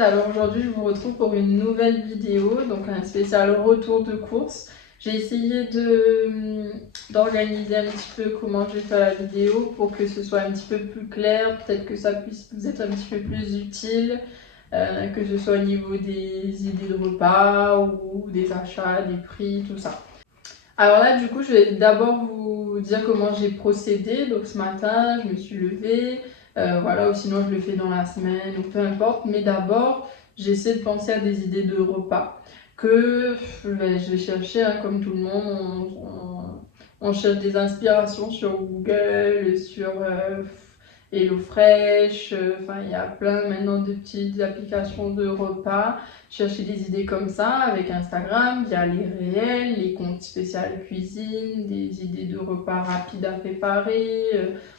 alors aujourd'hui je vous retrouve pour une nouvelle vidéo, donc un spécial retour de course. J'ai essayé d'organiser un petit peu comment je vais faire la vidéo pour que ce soit un petit peu plus clair, peut-être que ça puisse vous être un petit peu plus utile, que ce soit au niveau des idées de repas ou des achats, des prix, tout ça. Alors là du coup je vais d'abord vous dire comment j'ai procédé. Donc ce matin je me suis levée, voilà, ou sinon je le fais dans la semaine ou peu importe, mais d'abord j'essaie de penser à des idées de repas que je vais chercher, hein, comme tout le monde, on cherche des inspirations sur Google, sur HelloFresh, enfin il y a plein maintenant de petites applications de repas. Chercher des idées comme ça avec Instagram, il y a les réels, les comptes spécial cuisine, des idées de repas rapides à préparer,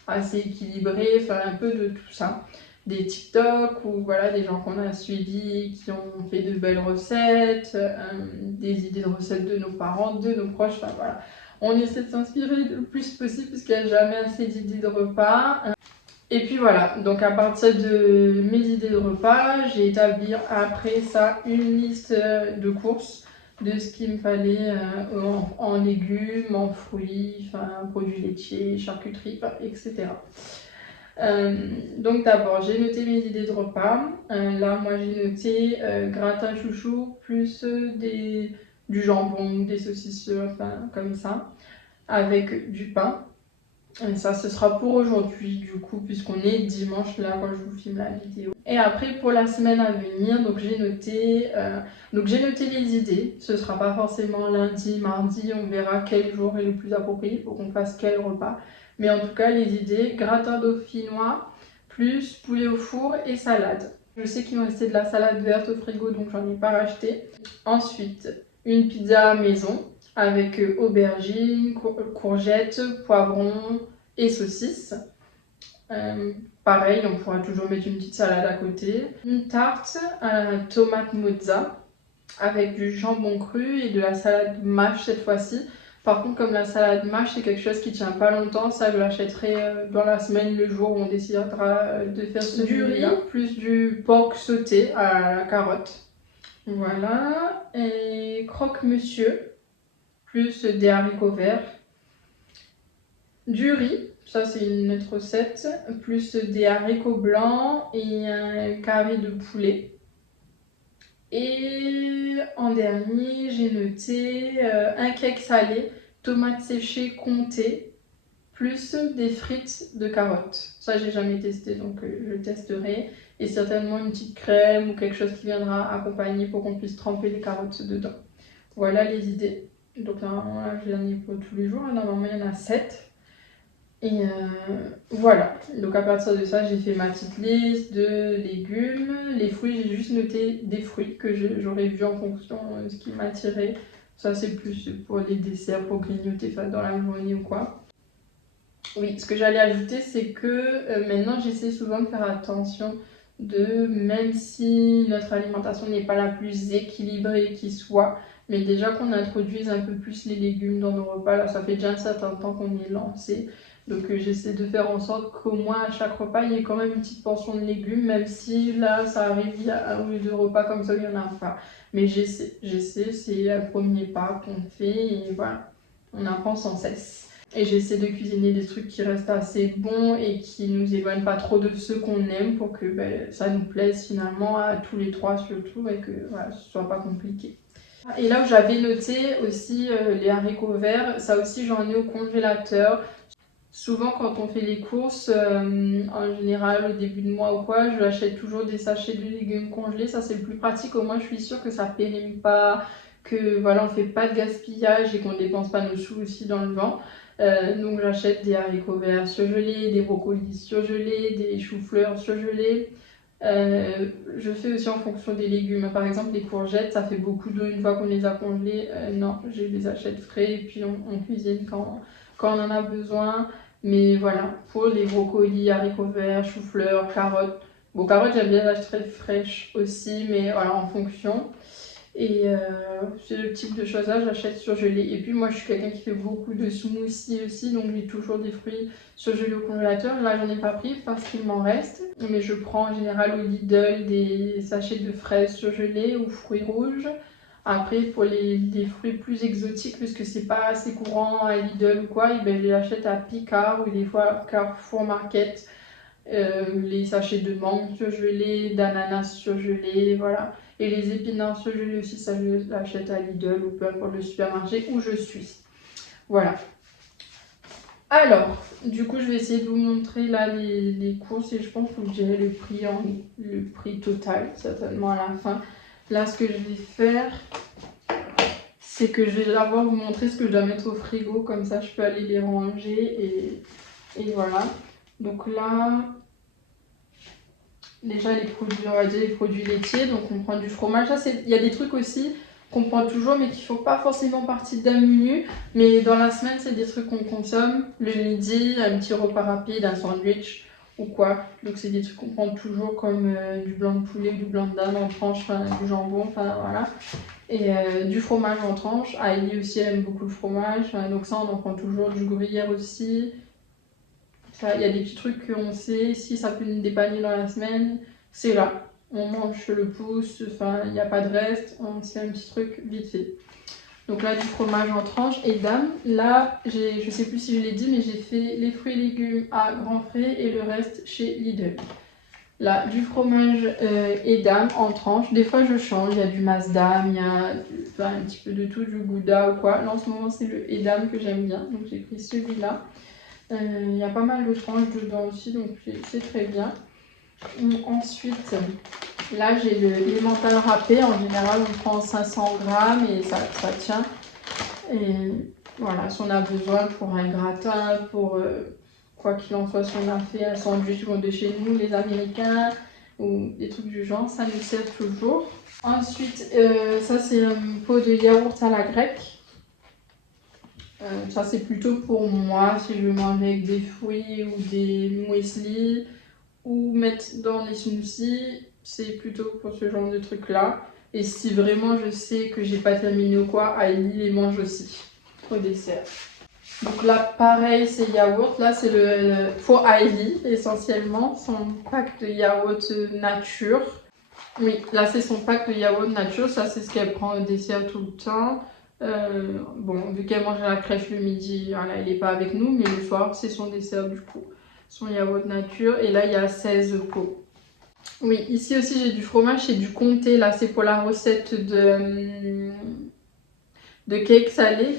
assez équilibrés, enfin un peu de tout ça. Des TikTok ou voilà, des gens qu'on a suivis qui ont fait de belles recettes, des idées de recettes de nos parents, de nos proches, enfin voilà. On essaie de s'inspirer le plus possible puisqu'il n'y a jamais assez d'idées de repas. Et puis voilà, donc à partir de mes idées de repas, j'ai établi après ça une liste de courses de ce qu'il me fallait en légumes, en fruits, enfin, produits laitiers, charcuterie, etc. Donc d'abord, j'ai noté mes idées de repas. Là, moi, j'ai noté gratin chouchou plus du jambon, des saucisses, enfin comme ça, avec du pain. Et ça, ce sera pour aujourd'hui, du coup, puisqu'on est dimanche là quand je vous filme la vidéo. Et après, pour la semaine à venir, donc j'ai noté les idées. Ce sera pas forcément lundi, mardi, on verra quel jour est le plus approprié pour qu'on fasse quel repas. Mais en tout cas, les idées, gratin dauphinois, plus poulet au four et salade. Je sais qu'il me restait de la salade verte au frigo, donc j'en ai pas racheté. Ensuite, une pizza maison avec aubergines, courgettes, poivrons et saucisses. Pareil, on pourra toujours mettre une petite salade à côté. Une tarte à la tomate mozza avec du jambon cru et de la salade mâche cette fois-ci. Par contre, comme la salade mâche, c'est quelque chose qui tient pas longtemps, ça je l'achèterai dans la semaine, le jour où on décidera de faire du riz, plus du porc sauté à la carotte. Voilà, et croque-monsieur, plus des haricots verts, du riz, ça c'est une autre recette, plus des haricots blancs et un carré de poulet. Et en dernier, j'ai noté un cake salé, tomates séchées comté, plus des frites de carottes. Ça, j'ai jamais testé, donc je testerai. Et certainement une petite crème ou quelque chose qui viendra accompagner pour qu'on puisse tremper les carottes dedans. Voilà les idées. Donc normalement, là, j'en ai pour tous les jours. Normalement, il y en a 7. Et voilà, donc à partir de ça, j'ai fait ma petite liste de légumes. Les fruits, j'ai juste noté des fruits que j'aurais vu en fonction de ce qui m'attirait. Ça, c'est plus pour les desserts, pour grignoter dans la journée ou quoi. Oui, ce que j'allais ajouter, c'est que maintenant, j'essaie souvent de faire attention même si notre alimentation n'est pas la plus équilibrée qui soit, mais déjà qu'on introduise un peu plus les légumes dans nos repas, là, ça fait déjà un certain temps qu'on est lancé. Donc j'essaie de faire en sorte qu'au moins à chaque repas, il y ait quand même une petite portion de légumes, même si là, ça arrive, il y a un ou deux repas comme ça, il n'y en a pas. Mais j'essaie, c'est un premier pas qu'on fait et voilà, on apprend sans cesse. Et j'essaie de cuisiner des trucs qui restent assez bons et qui nous éloignent pas trop de ceux qu'on aime pour que ça nous plaise finalement à tous les trois surtout et que voilà, ce soit pas compliqué. Et là où j'avais noté aussi les haricots verts, ça aussi j'en ai au congélateur. Souvent quand on fait les courses, en général au début de mois ou quoi, je achète toujours des sachets de légumes congelés. Ça c'est le plus pratique, au moins je suis sûre que ça périme pas, que voilà, on fait pas de gaspillage et qu'on dépense pas nos sous aussi dans le vent. Donc j'achète des haricots verts surgelés, des brocolis surgelés, des choux-fleurs surgelés. Je fais aussi en fonction des légumes. Par exemple, les courgettes, ça fait beaucoup d'eau une fois qu'on les a congelées. Non, je les achète frais et puis on cuisine quand on en a besoin. Mais voilà, pour les brocolis, haricots verts, choux-fleurs, carottes. Bon, carottes, j'aime bien les acheter fraîches aussi, mais voilà, en fonction. Et c'est le type de choses là, j'achète surgelé. Et puis moi je suis quelqu'un qui fait beaucoup de smoothies aussi, donc j'ai toujours des fruits surgelés au congélateur. Là j'en ai pas pris parce qu'il m'en reste, mais je prends en général au Lidl des sachets de fraises surgelées ou fruits rouges. Après pour les fruits plus exotiques, puisque c'est pas assez courant à Lidl ou quoi, et ben, je les achète à Picard ou des fois Carrefour Market. Les sachets de mangue surgelés, d'ananas surgelés, voilà. Et les épinards surgelés aussi, ça je l'achète à Lidl ou peu importe le supermarché où je suis. Voilà. Alors, du coup, je vais essayer de vous montrer là les courses et je pense que vous direz le prix total, certainement à la fin. Là, ce que je vais faire, c'est que je vais d'abord vous montrer ce que je dois mettre au frigo, comme ça je peux aller les ranger et voilà. Donc là, déjà les produits, on va dire les produits laitiers, donc on prend du fromage. Là, il y a des trucs aussi qu'on prend toujours mais qui ne font pas forcément partie d'un menu. Mais dans la semaine, c'est des trucs qu'on consomme. Le midi, un petit repas rapide, un sandwich ou quoi. Donc c'est des trucs qu'on prend toujours comme du blanc de poulet, du blanc de dinde en tranche, du jambon, enfin voilà. Et du fromage en tranche. Aïe aussi, elle aime beaucoup le fromage. Donc ça, on en prend toujours. Du gruyère aussi. Il y a des petits trucs qu'on sait, si ça peut nous dépanner dans la semaine, c'est là. On mange le pouce, enfin il n'y a pas de reste, on se fait un petit truc vite fait. Donc là du fromage en tranches et dame. Là, je sais plus si je l'ai dit, mais j'ai fait les fruits et légumes à grands frais et le reste chez Lidl. Là, du fromage Edam en tranches. Des fois, je change. Il y a du Maasdam, il y a un petit peu de tout, du Gouda ou quoi. Là, en ce moment, c'est le Edam que j'aime bien. Donc, j'ai pris celui-là. Il y a pas mal de tranches dedans aussi, donc c'est très bien. Ensuite, là j'ai l'emmental râpé. En général, on prend 500 grammes et ça tient. Et voilà, si on a besoin pour un gratin, pour quoi qu'il en soit, si on a fait un sandwich de chez nous, les Américains, ou des trucs du genre, ça nous sert toujours. Ensuite, ça c'est un pot de yaourt à la grecque. Ça c'est plutôt pour moi si je veux manger avec des fruits ou des muesli ou mettre dans les smoothies, c'est plutôt pour ce genre de truc là. Et si vraiment je sais que j'ai pas terminé ou quoi, Aïli les mange aussi au dessert. Donc là pareil c'est yaourt, là c'est pour Aïli essentiellement, son pack de yaourt nature. Oui, là c'est son pack de yaourt nature, ça c'est ce qu'elle prend au dessert tout le temps. Bon, vu qu'elle mange à la crèche le midi, voilà, elle n'est pas avec nous, mais le soir c'est son dessert du coup. Son yaourt nature, et là il y a 16 pots. Oui, ici aussi j'ai du fromage, c'est du comté, là c'est pour la recette de cake salé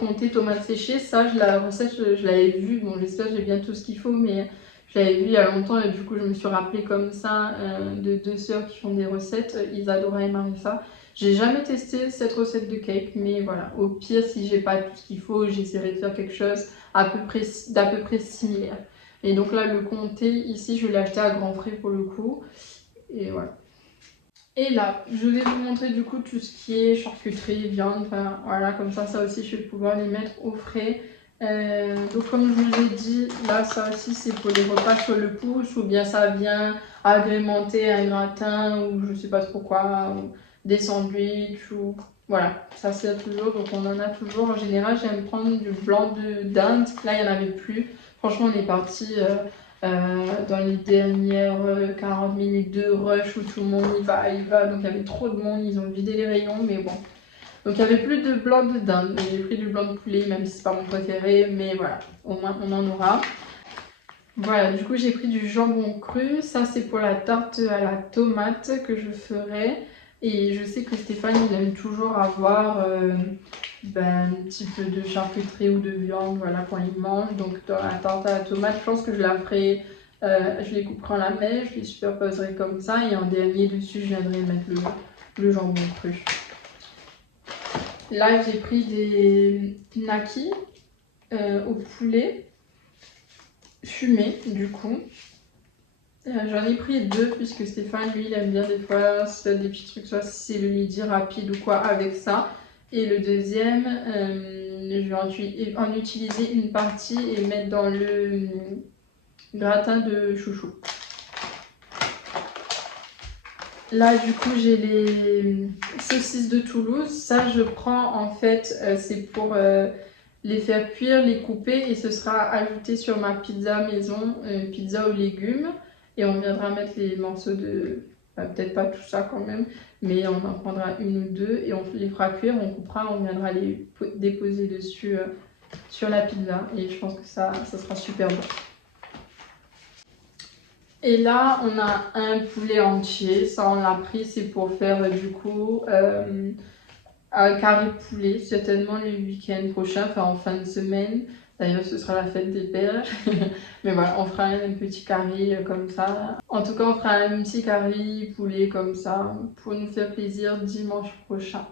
comté, tomates séchées. Ça, la recette, je l'avais vue, bon j'espère que j'ai bien tout ce qu'il faut, mais je l'avais vue il y a longtemps et du coup je me suis rappelé comme ça de deux sœurs qui font des recettes, Isadora et Marissa. J'ai jamais testé cette recette de cake, mais voilà, au pire si j'ai pas tout ce qu'il faut, j'essaierai de faire quelque chose d'à peu près similaire. Et donc là le comté, ici je l'ai acheté à grands frais pour le coup, et voilà. Et là, je vais vous montrer du coup tout ce qui est charcuterie, viande, enfin voilà, comme ça aussi je vais pouvoir les mettre au frais. Donc comme je vous ai dit, là ça aussi c'est pour les repas sur le pouce, ou bien ça vient agrémenter un gratin ou je sais pas trop quoi, ou des sandwichs, ou voilà, ça sert toujours, donc on en a toujours. En général j'aime prendre du blanc de dinde, là il n'y en avait plus, franchement on est parti dans les dernières 40 minutes de rush où tout le monde y va, donc il y avait trop de monde, ils ont vidé les rayons, mais bon. Donc il n'y avait plus de blanc de dinde, j'ai pris du blanc de poulet, même si c'est pas mon préféré, mais voilà, au moins on en aura. Voilà, du coup j'ai pris du jambon cru, ça c'est pour la tarte à la tomate que je ferai. Et je sais que Stéphane il aime toujours avoir un petit peu de charcuterie ou de viande, voilà, quand il mange. Donc dans la tarte à la tomate, je pense que je la ferai, je les couperai en lamelles, je les superposerai comme ça. Et en dernier dessus, je viendrai mettre le jambon cru. Là j'ai pris des gnocchis au poulet fumés du coup. J'en ai pris deux puisque Stéphane lui il aime bien des fois soit des petits trucs, soit c'est le midi rapide ou quoi avec ça. Et le deuxième, je vais en utiliser une partie et mettre dans le gratin de chouchou. Là, du coup, j'ai les saucisses de Toulouse. Ça, je prends en fait, c'est pour les faire cuire, les couper et ce sera ajouté sur ma pizza maison, pizza aux légumes. Et on viendra mettre les morceaux de... Enfin, peut-être pas tout ça quand même, mais on en prendra une ou deux et on les fera cuire, on coupera, on viendra les déposer dessus sur la pizza. Et je pense que ça sera super bon. Et là, on a un poulet entier. Ça, on l'a pris, c'est pour faire du coup un carré poulet, certainement le week-end prochain, enfin en fin de semaine. D'ailleurs, ce sera la fête des pères. Mais voilà, on fera un petit carré comme ça. En tout cas, on fera un petit carré poulet comme ça pour nous faire plaisir dimanche prochain.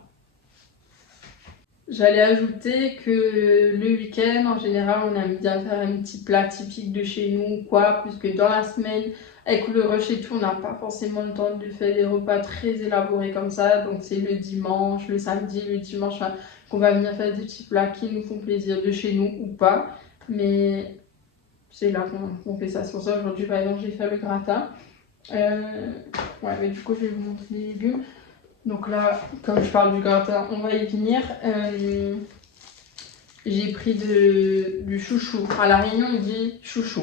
J'allais ajouter que le week-end, en général, on aime bien faire un petit plat typique de chez nous ou quoi, puisque dans la semaine, avec le rush et tout, on n'a pas forcément le temps de faire des repas très élaborés comme ça. Donc c'est le dimanche, le samedi, le dimanche, enfin, qu'on va venir faire des petits plats qui nous font plaisir de chez nous ou pas. Mais c'est là qu'on fait ça. C'est pour ça aujourd'hui, par exemple, j'ai fait le gratin. Ouais, mais du coup, je vais vous montrer les légumes. Donc là, comme je parle du gratin, on va y venir. J'ai pris du chouchou. À La Réunion, il dit chouchou.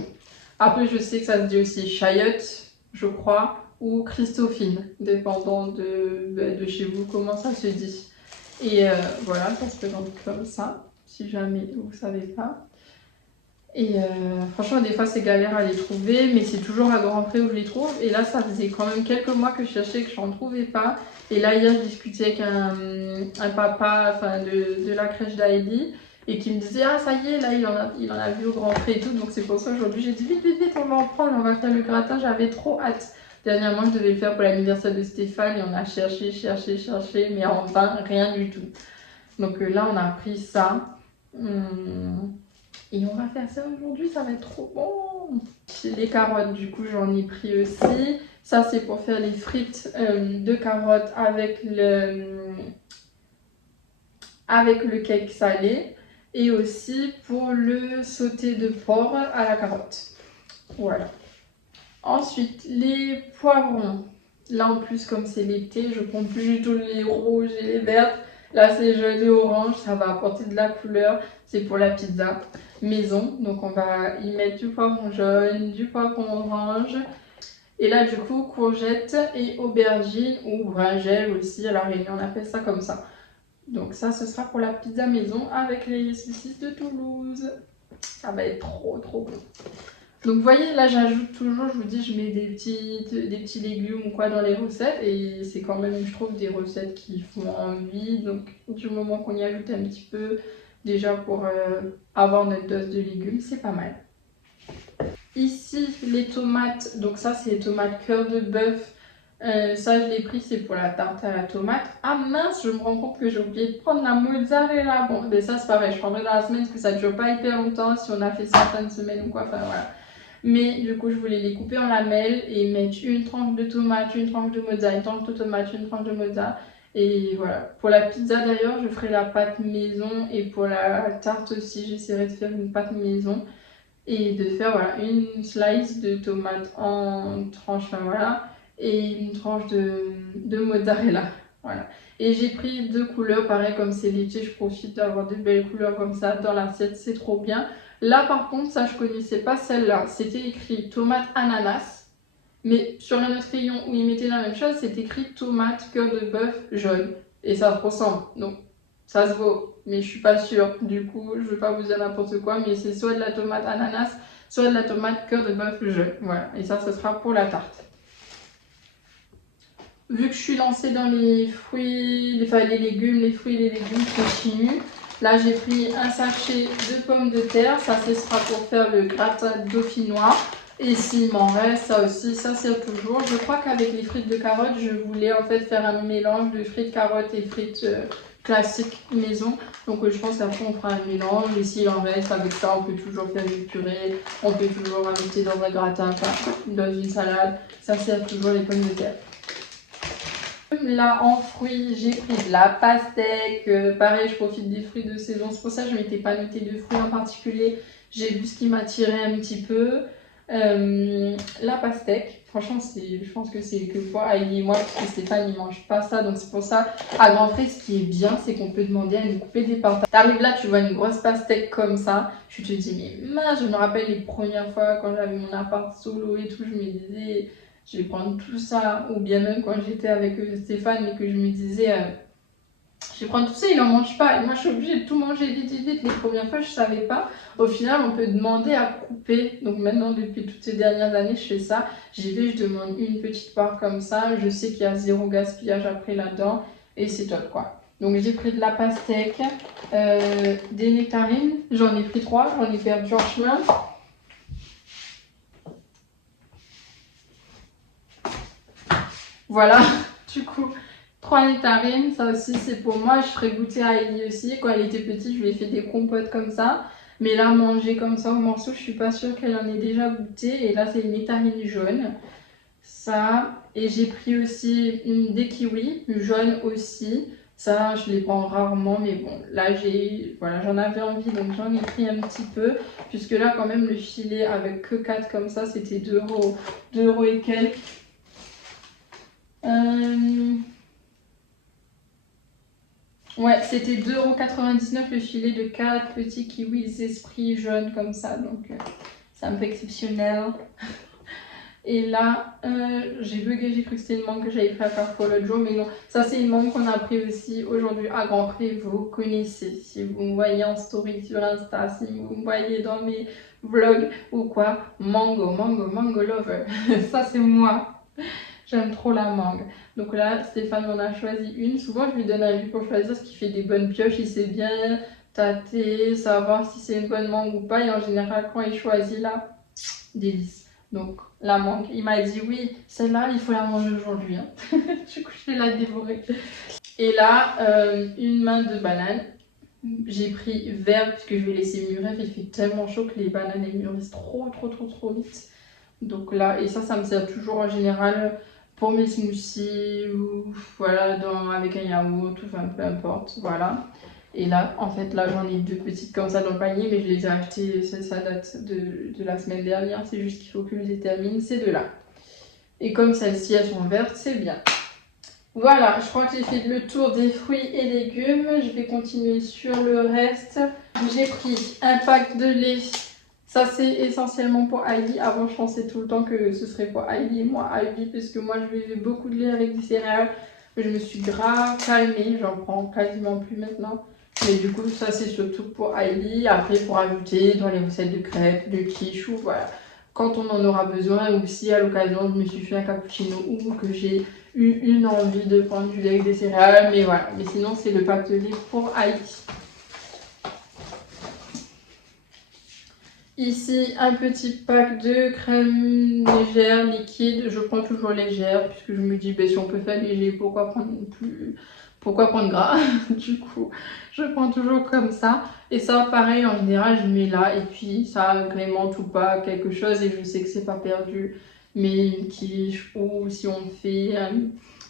Après, je sais que ça se dit aussi chayotte, je crois, ou Christophine, dépendant de chez vous, comment ça se dit. Et voilà, ça se présente comme ça, si jamais vous ne savez pas. Et franchement, des fois, c'est galère à les trouver, mais c'est toujours à Grand Pré où je les trouve. Et là, ça faisait quand même quelques mois que je cherchais, que je n'en trouvais pas. Et là, hier, je discutais avec un papa enfin, de la crèche d'Heidi et qui me disait, ah, ça y est, là, il en a vu au Grand Pré et tout. Donc, c'est pour ça aujourd'hui, j'ai dit, vite, vite, vite, on va en prendre, on va faire le gratin. J'avais trop hâte. Dernièrement, je devais le faire pour l'anniversaire de Stéphane et on a cherché, mais en vain, rien du tout. Donc là, on a pris ça. Et on va faire ça aujourd'hui, ça va être trop bon. Les carottes, du coup, j'en ai pris aussi. Ça, c'est pour faire les frites de carottes avec le cake salé. Et aussi pour le sauté de porc à la carotte. Voilà. Ensuite, les poivrons. Là, en plus, comme c'est l'été, je prends plus du tout les rouges et les vertes. Là, c'est jaune et orange, ça va apporter de la couleur. C'est pour la pizza maison. Donc, on va y mettre du poivron jaune, du poivron orange. Et là, du coup, courgettes et aubergines ou brinjelles aussi. À La Réunion, on appelle ça comme ça. Donc, ça, ce sera pour la pizza maison avec les saucisses de Toulouse. Ça va être trop, trop bon. Donc vous voyez, là j'ajoute toujours, je vous dis, je mets des petits légumes ou quoi dans les recettes et c'est quand même, je trouve, des recettes qui font envie. Donc du moment qu'on y ajoute un petit peu, déjà pour avoir notre dose de légumes, c'est pas mal. Ici, les tomates, donc ça c'est les tomates cœur de bœuf. Ça je l'ai pris, c'est pour la tarte à la tomate. Ah mince, je me rends compte que j'ai oublié de prendre la mozzarella. Bon, mais ça c'est pareil, je prendrai dans la semaine parce que ça ne dure pas hyper longtemps si on a fait ça en fin de semaine ou quoi, enfin voilà. Mais du coup, je voulais les couper en lamelles et mettre une tranche de tomate, une tranche de mozza, une tranche de tomate, une tranche de mozza. Et voilà. Pour la pizza d'ailleurs, je ferai la pâte maison et pour la tarte aussi, j'essaierai de faire une pâte maison et de faire voilà, une slice de tomate en tranche, enfin, voilà, et une tranche de mozzarella. Voilà. Et j'ai pris deux couleurs, pareil comme c'est l'été, je profite d'avoir de belles couleurs comme ça dans l'assiette, c'est trop bien. Là par contre, ça je connaissais pas celle-là, c'était écrit tomate ananas, mais sur un autre rayon où ils mettaient la même chose, c'est écrit tomate cœur de bœuf jaune. Et ça se ressemble, donc ça se vaut, mais je suis pas sûre. Du coup, je vais pas vous dire n'importe quoi, mais c'est soit de la tomate ananas, soit de la tomate cœur de bœuf jaune. Voilà, et ça, ce sera pour la tarte. Vu que je suis lancée dans les fruits, enfin les légumes, les fruits et les légumes continus, là j'ai pris un sachet de pommes de terre, ça ce sera pour faire le gratin dauphinois. Et s'il m'en reste, ça aussi, ça sert toujours. Je crois qu'avec les frites de carottes, je voulais en fait faire un mélange de frites carottes et frites classiques maison. Donc je pense qu'après on fera un mélange. Et s'il en reste, avec ça, on peut toujours faire une purée. On peut toujours rajouter dans un gratin, enfin, dans une salade. Ça sert toujours les pommes de terre. Là en fruits, j'ai pris de la pastèque. Pareil, je profite des fruits de saison. C'est pour ça que je ne m'étais pas noté de fruits en particulier. J'ai vu ce qui m'attirait un petit peu. La pastèque. franchement, je pense que c'est que pour Heidi et moi, parce que Stéphane, il mange pas ça. Donc c'est pour ça, à Grand Prix, ce qui est bien, c'est qu'on peut demander à nous couper des parts. T'arrives là, tu vois une grosse pastèque comme ça. Tu te dis, mais mince, je me rappelle les premières fois quand j'avais mon appart solo et tout, je me disais, je vais prendre tout ça. Ou bien même quand j'étais avec Stéphane et que je me disais... je vais prendre tout ça, il n'en mange pas. Et moi, je suis obligée de tout manger vite, vite, vite. Les premières fois, je ne savais pas. Au final, on peut demander à couper. Donc maintenant, depuis toutes ces dernières années, je fais ça. J'y vais, je demande une petite part comme ça. Je sais qu'il y a zéro gaspillage après là-dedans. Et c'est top, quoi. Donc j'ai pris de la pastèque, des nectarines. J'en ai pris 3. J'en ai perdu en chemin. Voilà, du coup... 3 nectarines, ça aussi c'est pour moi, je ferai goûter à Ellie aussi. Quand elle était petite, je lui ai fait des compotes comme ça. Mais là, manger comme ça au morceau, je suis pas sûre qu'elle en ait déjà goûté. Et là, c'est une nectarine jaune. Ça. Et j'ai pris aussi des kiwis, jaunes aussi. Ça, je les prends rarement, mais bon, là, voilà, j'en avais envie, donc j'en ai pris un petit peu. Puisque là, quand même, le filet avec que 4 comme ça, c'était 2 euros, 2 euros et quelques. Ouais, c'était 2,99 € le filet de 4 petits kiwis esprits jaunes comme ça, donc c'est un peu exceptionnel. Et là, j'ai bugué, j'ai cru que c'était une mangue que j'avais pris à Carrefour l'autre jour, mais non, ça c'est une mangue qu'on a pris aussi aujourd'hui à Grand Prix, vous connaissez, si vous me voyez en story sur Insta, si vous me voyez dans mes vlogs ou quoi, mango, mango, mango lover, ça c'est moi. J'aime trop la mangue. Donc là, Stéphane en a choisi une. Souvent, je lui donne à lui pour choisir ce qui fait des bonnes pioches. Il sait bien tâter, savoir si c'est une bonne mangue ou pas. Et en général, quand il choisit là, délice. Donc, la mangue. Il m'a dit oui, celle-là, il faut la manger aujourd'hui. Hein. Du coup, je vais la dévorer. Et là, une main de banane. J'ai pris vert puisque je vais laisser mûrir. Il fait tellement chaud que les bananes elles mûrissent trop vite. Donc là, et ça me sert toujours en général pour mes smoothies ou voilà, avec un yaourt, enfin peu importe, voilà. Et là, en fait, là j'en ai 2 petites comme ça dans le panier, mais je les ai achetées, ça date de la semaine dernière, c'est juste qu'il faut que je les termine, ces 2 là. Et comme celles-ci, elles sont vertes, c'est bien. Voilà, je crois que j'ai fait le tour des fruits et légumes. Je vais continuer sur le reste. J'ai pris un pack de lait. Ça, c'est essentiellement pour Heidi. Avant, je pensais tout le temps que ce serait pour Heidi et moi, Heidi, parce que moi, je buvais beaucoup de lait avec des céréales. Je me suis grave calmée. J'en prends quasiment plus maintenant. Mais du coup, ça, c'est surtout pour Heidi. Après, pour ajouter dans les recettes de crêpes, de quiche ou voilà. Quand on en aura besoin, ou si à l'occasion, je me suis fait un cappuccino ou que j'ai eu une envie de prendre du lait avec des céréales. Mais voilà. Mais sinon, c'est le pack de lait pour Heidi. Ici, un petit pack de crème légère, liquide. Je prends toujours légère puisque je me dis, ben, si on peut faire léger, pourquoi prendre gras? Du coup, je prends toujours comme ça. Et ça, pareil, en général, je mets là. Et puis, ça agrémente ou pas quelque chose. Et je sais que c'est pas perdu. Mais une quiche ou si on fait un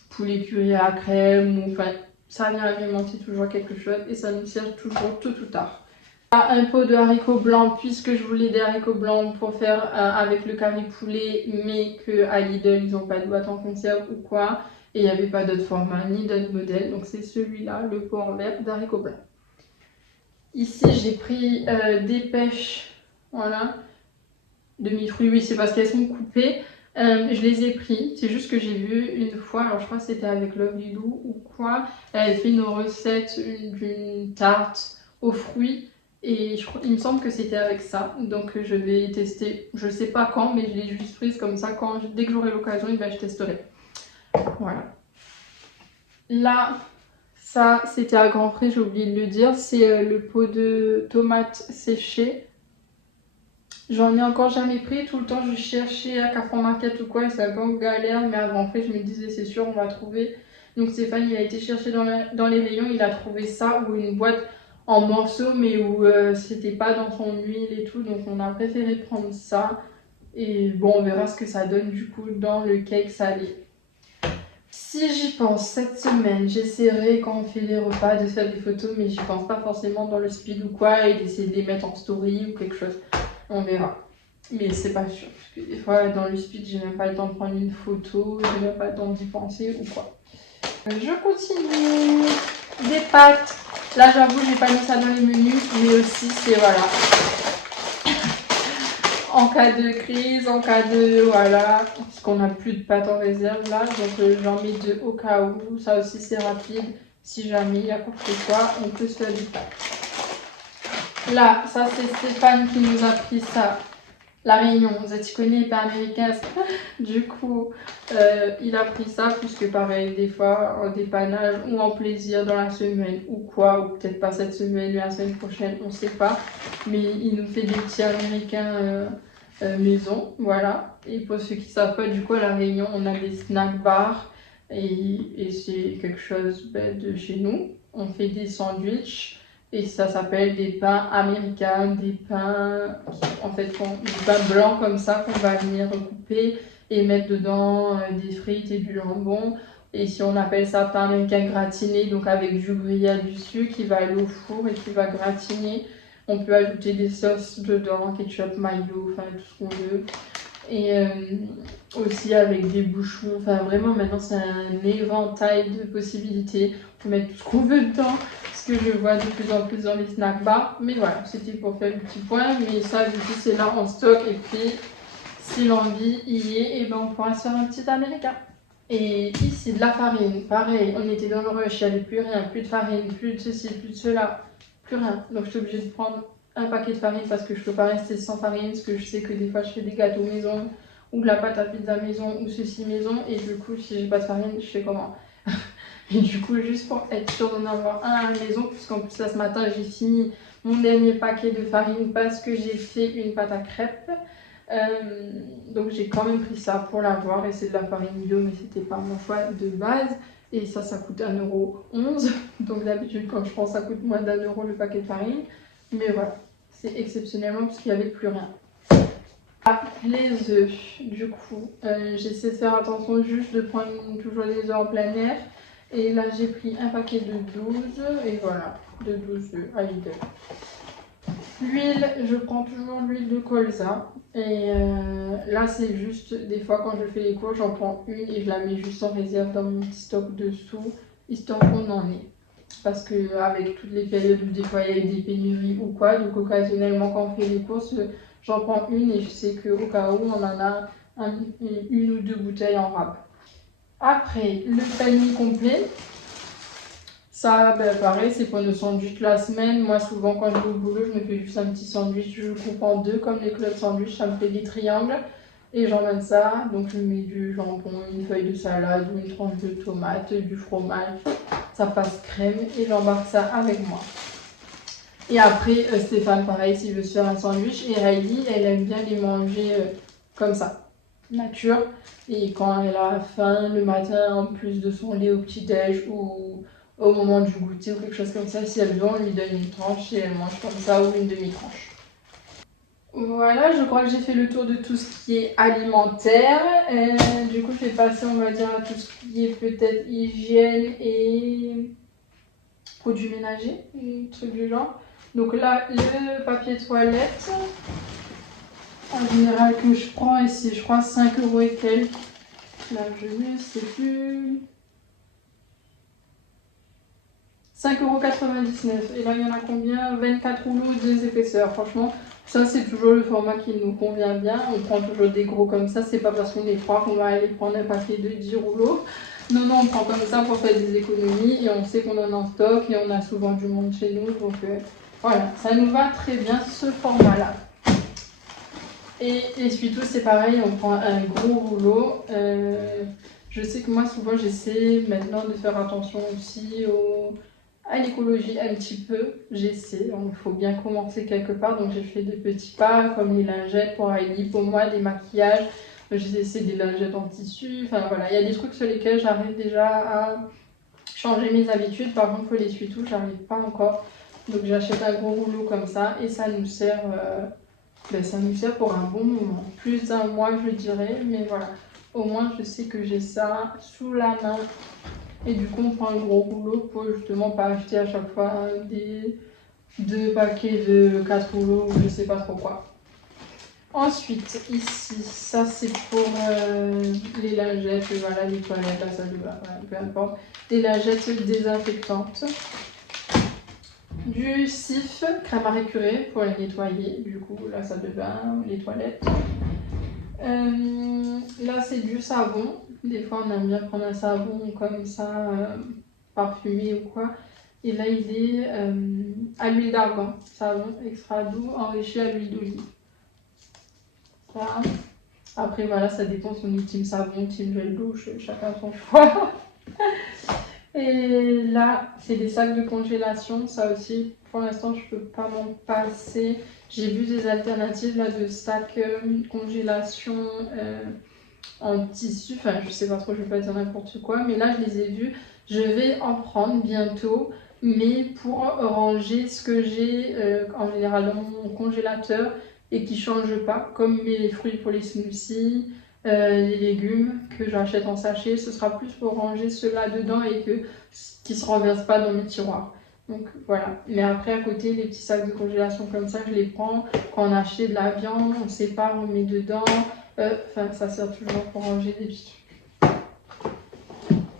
poulet curry à la crème. Ou, enfin, ça vient agrémenter toujours quelque chose. Et ça nous sert toujours tout ou tard. Un pot de haricots blancs puisque je voulais des haricots blancs pour faire avec le curry poulet mais que à Lidl ils n'ont pas de boîte en conserve ou quoi et il n'y avait pas d'autre format ni d'autre modèle donc c'est celui-là, le pot en verre d'haricots blancs. Ici j'ai pris des pêches, voilà, demi-fruits, oui c'est parce qu'elles sont coupées. Je les ai pris, c'est juste que j'ai vu une fois, alors je crois que c'était avec Love Lilou ou quoi, elle fait une recette d'une tarte aux fruits. Et il me semble que c'était avec ça, donc je vais tester, je sais pas quand, mais je l'ai juste prise comme ça, dès que j'aurai l'occasion, je testerai. Voilà. Là, ça c'était à Grand Prix, j'ai oublié de le dire, c'est le pot de tomates séchées. J'en ai encore jamais pris, tout le temps je cherchais à Carrefour Market ou quoi, et c'est un peu en galère, mais à Grand Prix je me disais c'est sûr on va trouver. Donc Stéphane il a été chercher dans les rayons, il a trouvé ça ou une boîte en morceaux mais où c'était pas dans son huile et tout, donc on a préféré prendre ça. Et bon on verra ce que ça donne du coup dans le cake salé. Si j'y pense cette semaine, j'essaierai quand on fait les repas de faire des photos, mais j'y pense pas forcément dans le speed ou quoi, et d'essayer de les mettre en story ou quelque chose. On verra. Mais c'est pas sûr, parce que des fois dans le speed, j'ai même pas le temps de prendre une photo, j'ai même pas le temps d'y penser ou quoi. Je continue. Des pâtes. Là, j'avoue, j'ai pas mis ça dans les menus, mais aussi, c'est voilà. En cas de crise, en cas de voilà, parce qu'on n'a plus de pâtes en réserve là, donc j'en mets deux au cas où. Ça aussi, c'est rapide. Si jamais il y a quoi que ce soit, on peut se faire des pâtes. Là, ça, c'est Stéphane qui nous a pris ça. La Réunion, vous êtes connu, pas américain. Du coup, il a pris ça, puisque pareil, des fois, en dépannage ou en plaisir dans la semaine ou quoi, ou peut-être pas cette semaine, mais la semaine prochaine, on sait pas. Mais il nous fait des petits américains maison, voilà. Et pour ceux qui savent pas, du coup, à La Réunion, on a des snack bars et c'est quelque chose de chez nous. On fait des sandwichs. Et ça s'appelle des pains américains, des pains en fait des pains blancs comme ça qu'on va venir couper et mettre dedans des frites et du jambon. Et si on appelle ça pain américain gratiné, donc avec du gruyère dessus qui va aller au four et qui va gratiner. On peut ajouter des sauces dedans, ketchup, mayo, enfin tout ce qu'on veut. Et aussi avec des bouchons, enfin vraiment maintenant c'est un éventail de possibilités. On peut mettre tout ce qu'on veut dedans, ce que je vois de plus en plus dans les snack bars. Mais voilà, c'était pour faire le petit point. Mais ça, du coup, c'est là en stock. Et puis, si l'envie y est, et ben, on pourra se faire un petit américain. Et ici, de la farine. Pareil, on était dans le rush, il n'y avait plus rien. Plus de farine, plus de ceci, plus de cela. Plus rien. Donc, je suis obligée de prendre un paquet de farine parce que je ne peux pas rester sans farine. Parce que je sais que des fois, je fais des gâteaux maison ou de la pâte à pizza maison ou ceci maison. Et du coup, si j'ai pas de farine, je fais comment? Et du coup, juste pour être sûre d'en avoir un à la maison, puisqu'en plus là ce matin j'ai fini mon dernier paquet de farine parce que j'ai fait une pâte à crêpes. Donc j'ai quand même pris ça pour l'avoir et c'est de la farine bio, mais c'était pas mon choix de base. Et ça coûte 1,11 €. Donc d'habitude quand je prends ça coûte moins d'1 € le paquet de farine. Mais voilà, c'est exceptionnellement parce qu'il n'y avait plus rien. Ah, les œufs, du coup, j'essaie de faire attention juste de prendre toujours des œufs en plein air. Et là, j'ai pris un paquet de 12 et voilà, de 12 œufs à Lidl. L'huile, je prends toujours l'huile de colza. Et là, c'est juste, des fois, quand je fais les courses, j'en prends une et je la mets juste en réserve dans mon petit stock dessous, histoire qu'on en ait. Parce qu'avec toutes les périodes où des fois il y a eu des pénuries ou quoi, donc occasionnellement, quand on fait les courses, j'en prends une et je sais qu'au cas où, on en a une ou deux bouteilles en rab. Après, le panier complet. Ça, pareil, c'est pour nos sandwichs la semaine. Moi, souvent, quand je vais au boulot, je me fais juste un petit sandwich. Je le coupe en deux, comme les clubs sandwich. Ça me fait des triangles. Et j'emmène ça. Donc, je mets du jambon, une feuille de salade, une tranche de tomate, du fromage. Ça passe crème. Et j'embarque ça avec moi. Et après, Stéphane, pareil, s'il veut se faire un sandwich. Et Riley, elle aime bien les manger comme ça, nature. Et quand elle a faim le matin, en plus de son lait au petit-déj ou au moment du goûter ou quelque chose comme ça, si elle veut, on lui donne une tranche et elle mange comme ça ou une demi-tranche. Voilà, je crois que j'ai fait le tour de tout ce qui est alimentaire. Du coup, je vais passer, on va dire, à tout ce qui est peut-être hygiène et produits ménagers, un truc du genre. Donc là, le papier toilette, en général, que je prends ici, je crois 5 € et quelques. Là, je ne sais plus. 5,99 €. Et là, il y en a combien? 24 rouleaux, 2 épaisseurs. Franchement, ça, c'est toujours le format qui nous convient bien. On prend toujours des gros comme ça. C'est pas parce qu'on est 3 qu'on va aller prendre un paquet de 10 rouleaux. Non, non, on prend comme ça pour faire des économies. Et on sait qu'on en a en stock et on a souvent du monde chez nous. Donc, voilà, ça nous va très bien ce format-là. Et essuie-tout, c'est pareil. On prend un gros rouleau. Je sais que moi, souvent, j'essaie maintenant de faire attention aussi à l'écologie un petit peu. J'essaie, il faut bien commencer quelque part. Donc, j'ai fait des petits pas comme les lingettes pour Heidi, pour moi, des maquillages. J'ai essayé des lingettes en tissu. Enfin, voilà, il y a des trucs sur lesquels j'arrive déjà à changer mes habitudes. Par contre, pour l'essuie-tout, j'arrive pas encore. Donc, j'achète un gros rouleau comme ça et ça nous sert. Ça nous sert pour un bon moment. Plus d'un mois, je dirais, mais voilà. Au moins, je sais que j'ai ça sous la main. Et du coup, on prend un gros rouleau pour justement pas acheter à chaque fois des 2 paquets de 4 rouleaux ou je sais pas trop quoi. Ensuite, ici, ça c'est pour les lingettes, voilà, les toilettes, la salle de bain, voilà, peu importe. Des lingettes désinfectantes. Du Cif, crème à récurer pour les nettoyer, du coup, la salle de bain, les toilettes. Là, c'est du savon. Des fois, on aime bien prendre un savon comme ça, parfumé ou quoi. Et là, il est à l'huile d'argan. Savon extra doux, enrichi à l'huile d'olive. Ça. Après, voilà, ça dépend si on est team savon, team gel douche, chacun son choix. Et là, c'est des sacs de congélation. Ça aussi, pour l'instant, je peux pas m'en passer. J'ai vu des alternatives là de sacs congélation en tissu. Enfin, je sais pas trop, je vais pas dire n'importe quoi. Mais là, je les ai vus. Je vais en prendre bientôt. Mais pour ranger ce que j'ai en général dans mon congélateur et qui ne change pas, comme mes fruits pour les smoothies, les légumes que j'achète en sachet, ce sera plus pour ranger ceux-là dedans et qui ne se renversent pas dans mes tiroirs. Donc voilà. Mais après, à côté, les petits sacs de congélation comme ça, je les prends quand on a acheté de la viande, on sépare, on met dedans. Enfin, ça sert toujours pour ranger des petits trucs.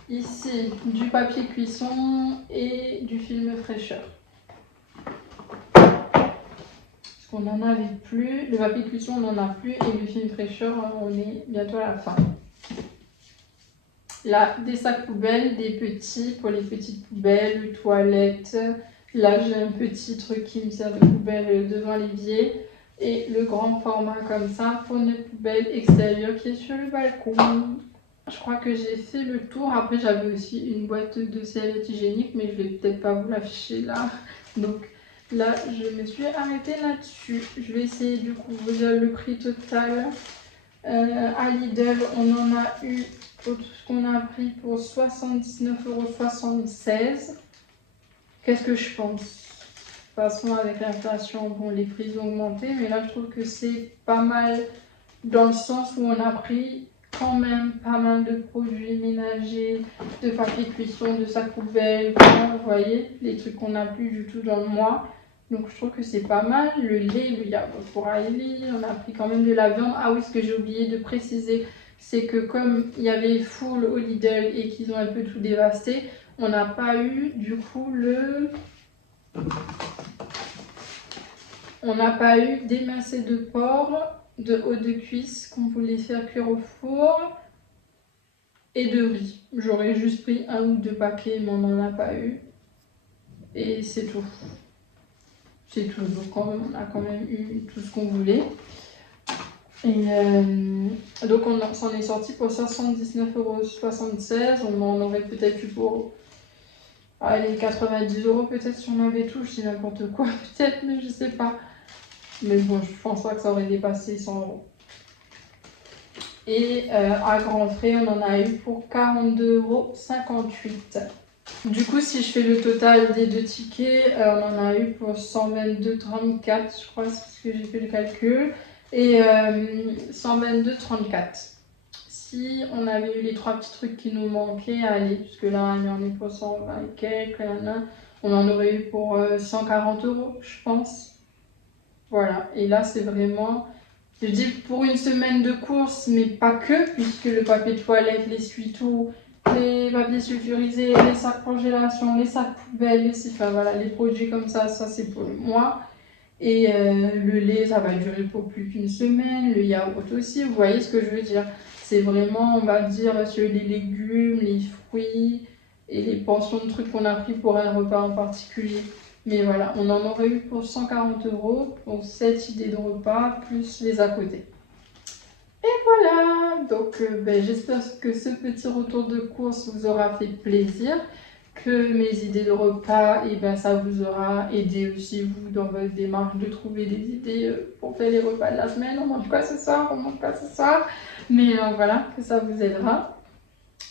Ici, du papier cuisson et du film fraîcheur. On n'en avait plus, le papier cuisson on n'en a plus et le film fraîcheur on est bientôt à la fin. Là, des sacs poubelles, des petits pour les petites poubelles, toilettes. Là j'ai un petit truc qui me sert de poubelle devant l'évier et le grand format comme ça pour une poubelle extérieure qui est sur le balcon. Je crois que j'ai fait le tour. Après j'avais aussi une boîte de serviettes hygiéniques mais je vais peut-être pas vous l'afficher là. Donc là, je me suis arrêtée là-dessus. Je vais essayer du coup vous dire le prix total. À Lidl, on en a eu, pour tout ce qu'on a pris, pour 79,76 €. Qu'est-ce que je pense? De toute façon, avec l'inflation, bon, les prix ont augmenté, mais là, je trouve que c'est pas mal dans le sens où on a pris quand même pas mal de produits ménagers, de papier cuisson, de sacs poubelles, vous voyez, les trucs qu'on n'a plus du tout dans le mois. Donc je trouve que c'est pas mal. Le lait, le yaourt pour Hailey, on a pris quand même de la viande. Ah oui, ce que j'ai oublié de préciser, c'est que comme il y avait full au Lidl et qu'ils ont un peu tout dévasté, on n'a pas eu du coup on n'a pas eu d'émincé de porc, de haut de cuisse qu'on voulait faire cuire au four et de riz. J'aurais juste pris un ou deux paquets, mais on n'en a pas eu. Et c'est tout. C'est tout. Donc on a quand même eu tout ce qu'on voulait. Et donc on s'en est sorti pour 79,76 €. On en aurait peut-être eu pour allez, 90 € peut-être si on avait tout. Je dis n'importe quoi peut-être, mais je sais pas. Mais bon, je pense pas que ça aurait dépassé 100 €. Et à grands frais, on en a eu pour 42,58 €. Du coup, si je fais le total des deux tickets, on en a eu pour 122,34 €, je crois, c'est ce que j'ai fait le calcul. Et 122,34 €. Si on avait eu les trois petits trucs qui nous manquaient, allez, puisque là, il y en a pour 120 et quelques, on en aurait eu pour 140 €, je pense. Voilà, et là, c'est vraiment, je dis pour une semaine de course, mais pas que, puisque le papier toilette, l'essuie-tout, les papiers sulfurisés, les sacs congélation, les sacs poubelles, enfin voilà, les produits comme ça c'est pour le mois. Et le lait, ça va durer pour plus qu'une semaine, le yaourt aussi, vous voyez ce que je veux dire. C'est vraiment, on va dire, sur les légumes, les fruits et les portions de trucs qu'on a pris pour un repas en particulier. Mais voilà, on en aurait eu pour 140 € pour cette idée de repas, plus les à côté. Et voilà, donc j'espère que ce petit retour de course vous aura fait plaisir, que mes idées de repas, ça vous aura aidé aussi vous dans votre démarche de trouver des idées pour faire les repas de la semaine. On mange quoi ce soir, on mange quoi ce soir, mais voilà, que ça vous aidera.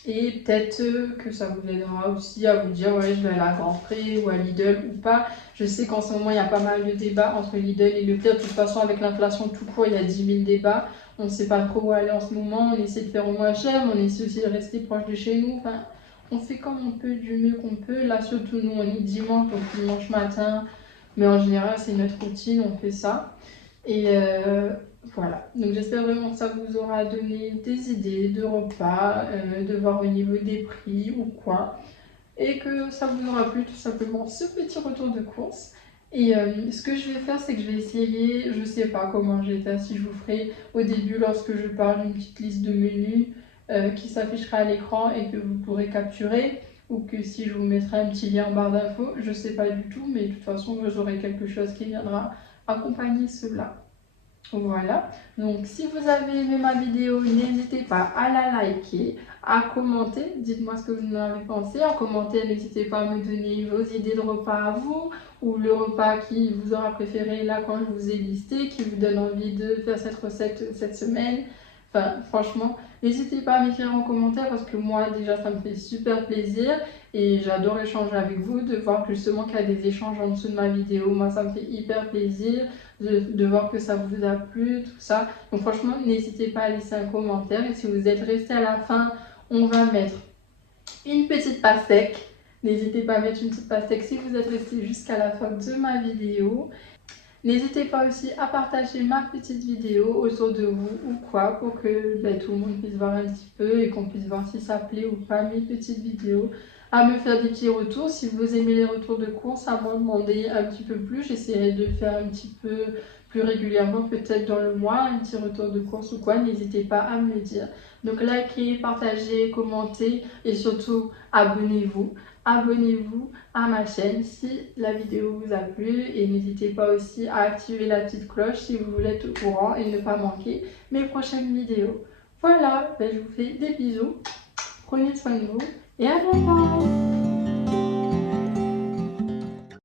Et peut-être que ça vous aidera aussi à vous dire ouais je vais aller à Grand Prix ou à Lidl ou pas. Je sais qu'en ce moment il y a pas mal de débats entre Lidl et Leclerc. De toute façon avec l'inflation tout court il y a 10 000 débats. On ne sait pas trop où aller en ce moment. On essaie de faire au moins cher mais on essaie aussi de rester proche de chez nous. Enfin, on fait comme on peut du mieux qu'on peut. Là surtout nous on est dimanche donc dimanche matin. Mais en général c'est notre routine, on fait ça. Et Voilà, donc j'espère vraiment que ça vous aura donné des idées de repas, de voir au niveau des prix ou quoi, et que ça vous aura plu tout simplement ce petit retour de course. Et ce que je vais faire, c'est que je vais essayer, je sais pas comment j'ai fait, si je vous ferai au début lorsque je parle une petite liste de menus qui s'affichera à l'écran et que vous pourrez capturer, ou que si je vous mettrai un petit lien en barre d'infos, je sais pas du tout, mais de toute façon vous aurez quelque chose qui viendra accompagner cela. Voilà, donc si vous avez aimé ma vidéo, n'hésitez pas à la liker, à commenter, dites-moi ce que vous en avez pensé. En commentaire, n'hésitez pas à me donner vos idées de repas à vous, ou le repas qui vous aura préféré là quand je vous ai listé, qui vous donne envie de faire cette recette cette semaine. Enfin, franchement, n'hésitez pas à m'écrire en commentaire parce que moi, déjà, ça me fait super plaisir et j'adore échanger avec vous, de voir justement qu'il y a des échanges en dessous de ma vidéo. Moi, ça me fait hyper plaisir de voir que ça vous a plu, tout ça. Donc franchement, n'hésitez pas à laisser un commentaire. Et si vous êtes resté à la fin, on va mettre une petite pastèque. N'hésitez pas à mettre une petite pastèque si vous êtes resté jusqu'à la fin de ma vidéo. N'hésitez pas aussi à partager ma petite vidéo autour de vous ou quoi pour que tout le monde puisse voir un petit peu et qu'on puisse voir si ça plaît ou pas mes petites vidéos. À me faire des petits retours. Si vous aimez les retours de course, à m'en demander un petit peu plus. J'essaierai de le faire un petit peu plus régulièrement, peut-être dans le mois, un petit retour de course ou quoi. N'hésitez pas à me le dire. Donc likez, partagez, commentez et surtout abonnez-vous. Abonnez-vous à ma chaîne si la vidéo vous a plu et n'hésitez pas aussi à activer la petite cloche si vous voulez être au courant et ne pas manquer mes prochaines vidéos. Voilà, je vous fais des bisous, prenez soin de vous et à bientôt.